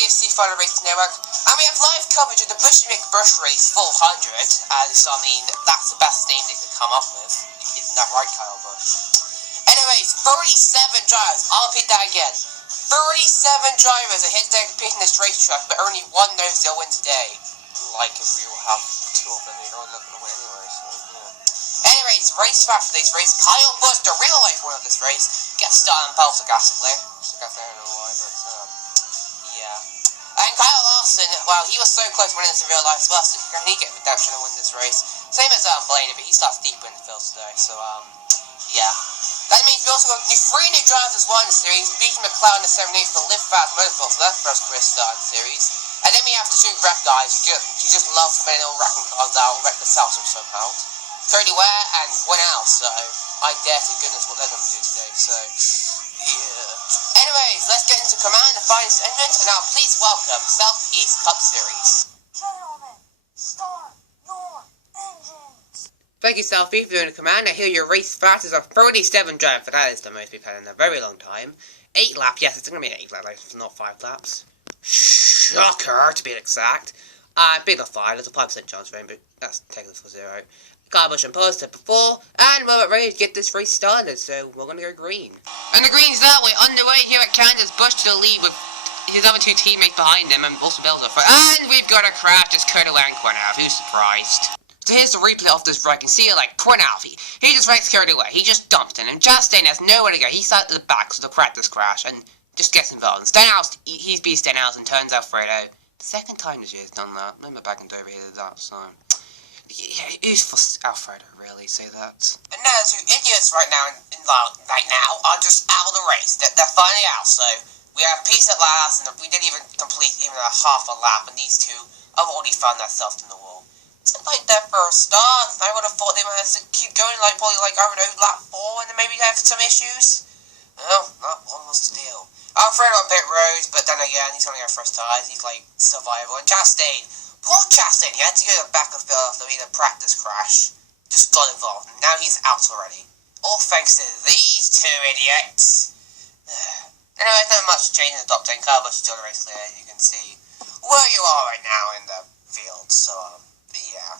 CFC Final Racing Network, and we have live coverage of the Buschy McBusch race 400, as, I mean, that's the best name they could come up with. Isn't that right, Kyle Busch? Anyways, 37 drivers, I'll repeat that again. 37 drivers are here today competing in this racetrack, but only one knows they'll win today. Like, if we will have two of them, they're all not going to win anyway, so, yeah. Anyways, race fact for this race, Kyle Busch, the real life winner of this race, gets started on pole for Gasly. I don't know why, but, yeah. And Kyle Larson, well, he was so close to winning this in real life as well, so can he get redemption and win this race? Same as Blaney, but he starts deeper in the field today, so, yeah. That means we also got three new drivers as well in the series, beating McLaren in the 78 for Live Fast Motorsport for their first career start in the series. And then we have the two wreck guys who just love spinning all wrecking cars out and wreck the South somehow. Cody Ware and one else, so I dare to goodness what they're going to do today, so, yeah. Anyways, let's get into Command and find this entrance, and now please welcome Southeast Cup Series. Gentlemen, start your engines. Thank you, Southie, for doing the command. I hear your race fastest of 37 drive, but that is the most we've had in a very long time. 8 lap, yes, it's going to be an 8 lap, not 5 laps. Shocker, to be exact. Bigger 5, there's a 5% chance for him, but that's technically for 0. Kyle Busch and Post said before, and we're about ready to get this race started, so we're going to go green. And the green's that way, underway here at Kansas, Busch to the lead with his other two teammates behind him, and also Bell's up front. And we've got a crash, just Cody Ware and Quinnoff, who's surprised? So here's the replay of this wreck, and see it like Quinnoff, he just wrecks Cody Ware, he just dumped him, and Chastain has nowhere to go, he sat at the back of the practice crash, and just gets involved. And Stenhouse, he's beat Stenhouse and turns Alfredo. The second time this year he's done that. Remember back in Dover he did that, so... Yeah, who's for Alfredo, really, say that? And now the two idiots right now are just out of the race. They're finally out, so we have peace at last, and we didn't even complete even a half a lap, and these two have already found themselves in the wall. It's like their first start. I would have thought they might have to keep going, probably I don't know, lap 4, and then maybe have some issues. Well, that one was the deal. Alfredo on pit road, but then again, he's only our first tires, he's like survival. And Chastain, poor Chastain, he had to go to the back of the field after he had a practice crash. Just got involved, and now he's out already. All thanks to these two idiots. Anyway, not much change in the top 10. Kyle Busch is still the race leader, you can see where you are right now in the field, so, yeah.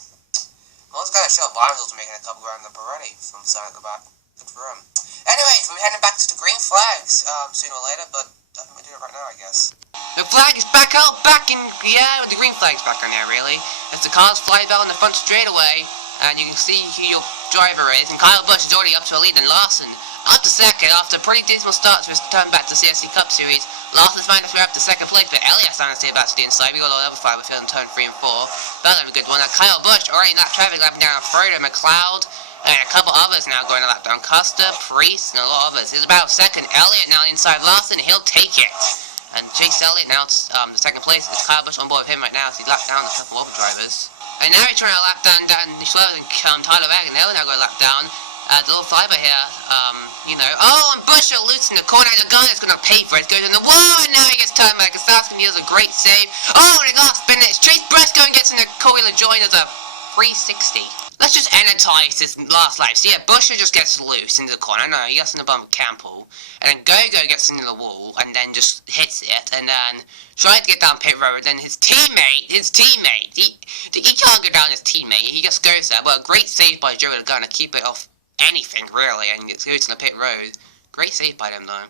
I was going to show Byron's also making a couple around the already from the side of the back. Good for him. Anyways, we're heading back to the green flags sooner or later, but I think we do it right now, I guess. The flag is back out, yeah, the green flag's back on there, really. As the cars fly out in the front straightaway, and you can see who your driver is, and Kyle Busch is already up to a lead, and Larson up to second after a pretty dismal start to his turn back to the CFC Cup Series. Larson's managed to up to second place, but Elias managed to stay back to the inside. We got all the other 5 with in turn 3 and 4. Bell had a good one. Now Kyle Busch already in that traffic lapping down Frodo, McLeod, and a couple others now going to lap down Custer, Priest, and a lot of others. He's about second. Elliott now inside Larson, he'll take it. And Chase Elliott now the second place. It's Kyle Busch on board with him right now, so he's lapped down a couple other drivers. And now he's trying to lap down Schwartz and Tyler Wagon. They'll now go lap down. The little fiber here, oh, and Busch are loose in the corner, and the guy that's going to pay for it goes in the wall, and now he gets turned back. Gustafsson deals a great save. Oh, and the last spin, it's Chase Briscoe and gets in the Corey LaJoy as a 360. Let's just analyze this last lap. So yeah, Busch just gets loose into the corner. No, he gets in the bump of Campbell. And then Gogo gets into the wall and then just hits it. And then tries to get down pit road. Then his teammate, he can't go down his teammate. He just goes there. But a great save by Joe Logano to keep it off anything, really. And goes to the pit road. Great save by them, though.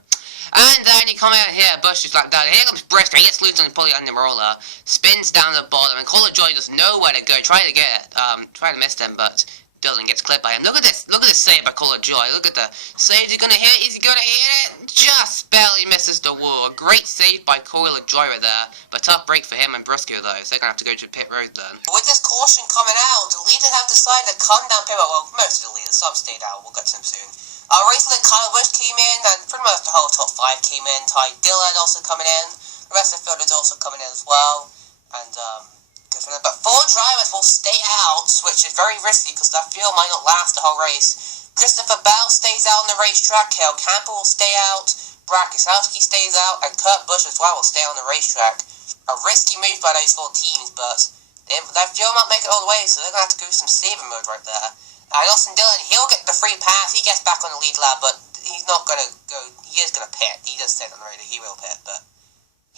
And then you come out here, Busch is like down. Here comes Briscoe. He gets loose on the pulley under roller, spins down the bottom, and Call of Joy does nowhere to go. Try to miss them, but doesn't. Gets clipped by him. Look at this save by Call of Joy. Look at the save. Is he gonna hit? Is he gonna hit it? Just barely misses the wall. A great save by Call of Joy right there, but tough break for him and Briscoe though. So they're gonna have to go to pit road then. With this caution coming out, the leaders have decided to come down pit road. Well, most of the leaders, some stayed out. We'll get to them soon. Recently, Kyle Busch came in, and pretty much the whole top 5 came in. Ty Dillon also coming in. The rest of the field is also coming in as well. And, good for them. But 4 drivers will stay out, which is very risky because that field might not last the whole race. Christopher Bell stays out on the racetrack. Cale Campbell will stay out. Brad Keselowski stays out. And Kurt Busch as well will stay on the racetrack. A risky move by those 4 teams, but that field might make it all the way, so they're going to have to go some saving mode right there. Austin Dillon, he'll get the free pass, he gets back on the lead lap, but he's not going to go, he is going to pit. He does say on the radio he will pit, but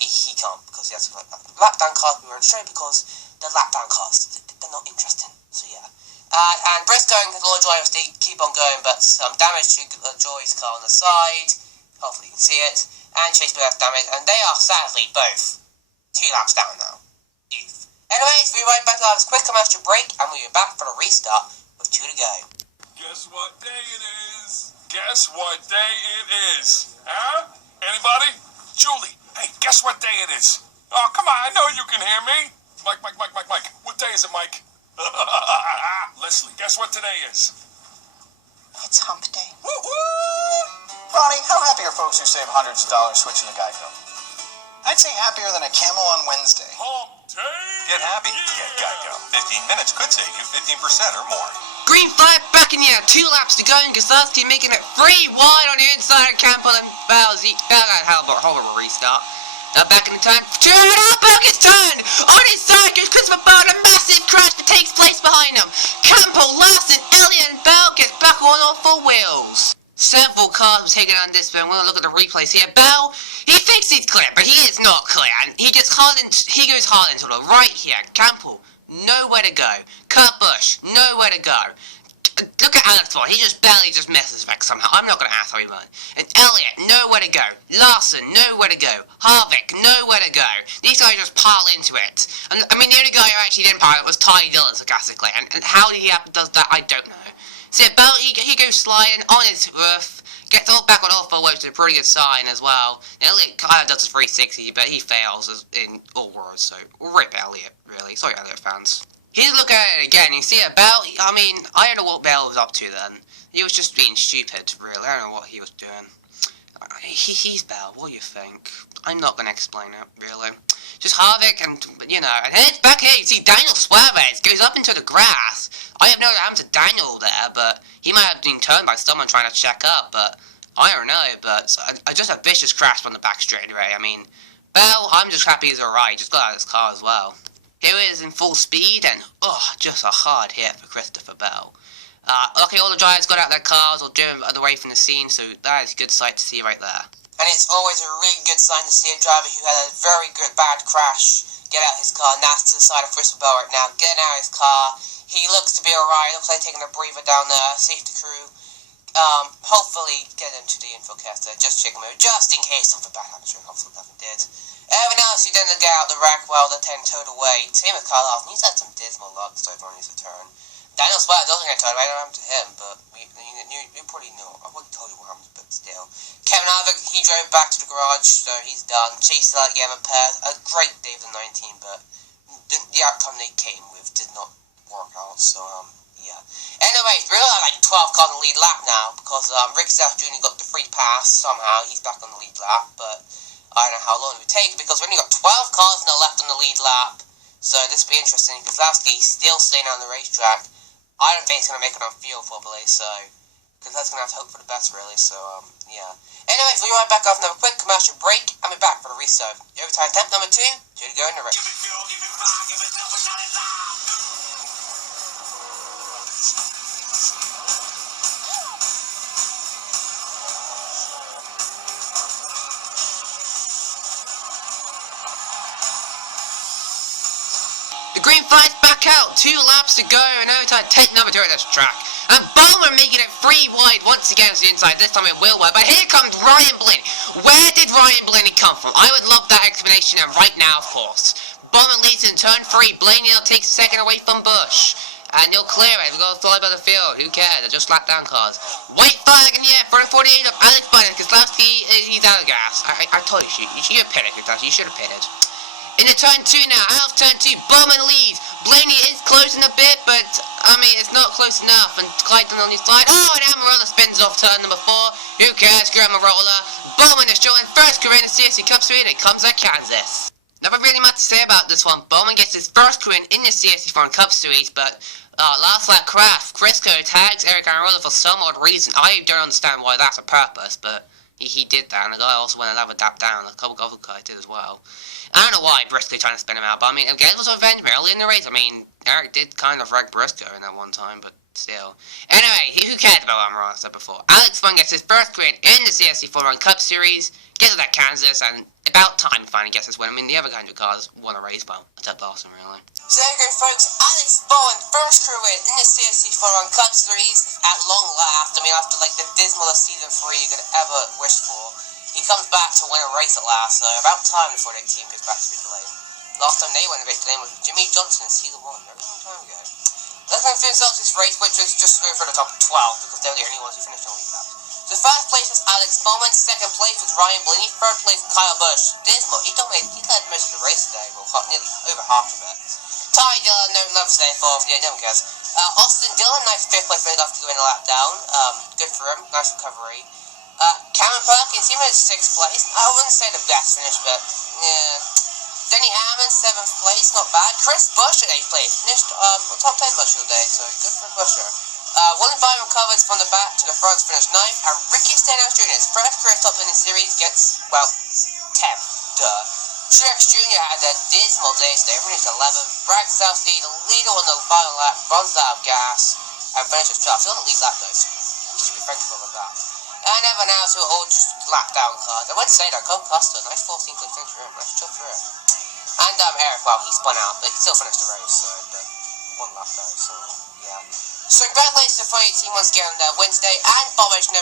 he can't, because he has to lap down cars we won't show because the lap down cars, they're not interesting. So yeah. And Briscoe and the Lord drivers keep on going, but some damage to Joy's car on the side. Hopefully you can see it. And Chase Bell has damage, and they are sadly both 2 laps down now. Anyways, we'll be right back to have this quick commercial break, and we'll be back for the restart with 2 to go. Guess what day it is? Guess what day it is? Huh? Anybody? Julie, hey, guess what day it is? Oh, come on, I know you can hear me. Mike. What day is it, Mike? Leslie, guess what today is? It's hump day. Woo-hoo! Ronnie, how happy are folks who save hundreds of dollars switching to Geico? I'd say happier than a camel on Wednesday. Hump day! Get happy. Get Geico. 15 minutes could save you 15% or more. Green flag back in the air, 2 laps to go, and Gazowski making it 3 wide on the inside of Campbell and Bowles. Horrible restart. Now back in the turn, Burke's turn! On his side goes Christopher Bell, a massive crash that takes place behind him. Campbell, Larson, Elliott and Bell gets back on all 4 wheels. Several cars were taken on this, but we're going to look at the replays here. Bell, he thinks he's clear, but he is not clear, and he goes hard into the right here. Campbell, nowhere to go. Kurt Busch, nowhere to go. Look at Alex Bond, he barely misses Vex somehow. I'm not going to ask how he won. And Elliott, nowhere to go. Larson, nowhere to go. Harvick, nowhere to go. These guys just pile into it. And I mean, the only guy who actually didn't pile it was Ty Dillon, sarcastically. And how he does that, I don't know. See, Bell, he goes sliding on his roof, gets all back on all 4 wheels, which is a pretty good sign as well. And Elliott kind of does his 360, but he fails in all words, so rip Elliott, really. Sorry, Elliott fans. Here's a look at it again. You see it, Bell, I mean, I don't know what Bell was up to then. He was just being stupid, really. I don't know what he was doing. He's Bell, what do you think? I'm not going to explain it, really. Just Harvick and, you know, and here's back here, you see Daniel Suarez goes up into the grass. I have no idea what happened to Daniel there, but he might have been turned by someone trying to check up, but I don't know, but just a vicious crash from the back straightaway. I mean, Bell, I'm just happy he's alright, just got out of his car as well. Here he is in full speed, and, just a hard hit for Christopher Bell. Luckily all the drivers got out their cars or driven away from the scene, so that is a good sight to see right there. And it's always a really good sign to see a driver who had a very bad crash get out his car, and that's to the side of Christopher Bell right now, getting out of his car. He looks to be alright, looks like taking a breather down there, safety crew. Hopefully get him to the info caster, just check him out, just in case something bad happens to him, hopefully nothing did. Everyone else who didn't get out the wreck while they're 10 towed away, same with Kyle Larson, he's had some dismal luck so far on his return. Daniel Suarez doesn't get towed away, I don't know what happened to him, but you probably know, I wouldn't tell you what happened, but still. Kevin Harvick, he drove back to the garage, so he's done. Chase Elliott gave him a pair, a great day for the 19, but the outcome they came with did not work out, so yeah. Anyways, we're like 12 cars on the lead lap now, because Rick South Jr. got the free pass somehow, he's back on the lead lap, but I don't know how long it would take, because we only got 12 cars now left on the lead lap, so this will be interesting, because Lasky's still staying on the racetrack. I don't think he's going to make it on field probably, so, because that's going to have to hope for the best really, so, yeah. Anyways, we'll be right back after another quick commercial break, and we're back for the restart. Overtime attempt number 2, 2 to go in the race. The green flag's back out, 2 laps to go, and overtime attempt number 2 at this track. And Bowman making it 3 wide once again to the inside, this time it will work, but here comes Ryan Blaney. Where did Ryan Blaney come from? I would love that explanation, and right now, of course. Bowman leads in turn 3, Blaney will take 2nd away from Busch. And he'll clear it, we're going to fly by the field, who cares, they're just lap down cars. White flag in the air, front 48 of Alex Bynum, because Lasky, he's out of gas. I told you, you should have pitted, you should have pitted. In the turn 2 now, out of turn 2, Bowman leads. Blaney is closing a bit, but, I mean, it's not close enough. And Clayton on his side. Oh, and Amarola spins off turn number 4. Who cares, screw Amarola. Bowman is showing first career in the CSC Cup Series, and it comes at Kansas. Nothing really much to say about this one. Bowman gets his first career in the CSC Foreign Cup Series, but, last lap crash. Crisco tags Eric Amarola for some odd reason. I don't understand why that's a purpose, but he did that, and the guy also went another dap down. A couple other guys did as well. I don't know why Briscoe trying to spin him out, but I mean, again, it was revenge early in the race. I mean, Eric did kind of wreck Briscoe in that one time, but still. Anyway, who cares about what I said before? Alex Bowman gets his first win in the CSC Formula 1 Cup Series, gets it at Kansas, and about time finally gets his win. I mean, the other kind of cars won a race, but except Larson, really. So there you go, folks. Alex Bowman, first career win in the CSC Formula 1 Cup Series at long last. I mean, after like the dismalest season 3 you could ever wish for, he comes back to win a race at last. So about time before the team gets back to Victor Lane. Last time they won the Victor Lane was Jimmy Johnson in season 1, a very long time ago. Let's go finish off this race, which was just for the top 12 because they were the only ones who finished on lead laps. So first place was Alex Bowman, second place was Ryan Blaney, third place Kyle Busch. Dismal, he led most of the race today, well, nearly over half of it. Ty Dillon, no love today, fourth, yeah, no one cares. Austin Dillon, nice fifth place, really after going a lap down. Good for him, nice recovery. Cameron Perkins, he went 6th place. I wouldn't say the best finish, but yeah. Denny Hamlin, 7th place, not bad. Chris Busch at 8th place, finished top 10 much of the day, so good for Busher. William Byron recovered from the back to the front, finished 9th, and Ricky Stenhouse Jr., his first career top in the series, gets, well, 10th. Duh. Truex Jr. had a dismal day today, finished 11th. Brad Southgate, the leader on the final lap, runs out of gas, and finishes 12th. He doesn't lead lap though, so he should be thankful about that. And everyone else who are all just lap down cars. I would say that Cole Custer, nice 14th place finish for him, nice job for him. And Eric, well, he spun out, but he still finished the race, so, but one lap though, so, yeah. So, congratulations to 48 team once again on their win today, and Formation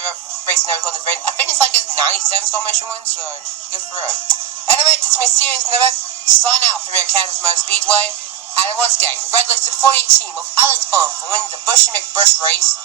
racing never got the win. I think it's like his 97th Formation win, so, good for him. Anyway, this is my series, never sign out from your Kansas Motor Speedway, and once again, congratulations to the 48 team of Alex Bowman for winning the Buschy McBusch race,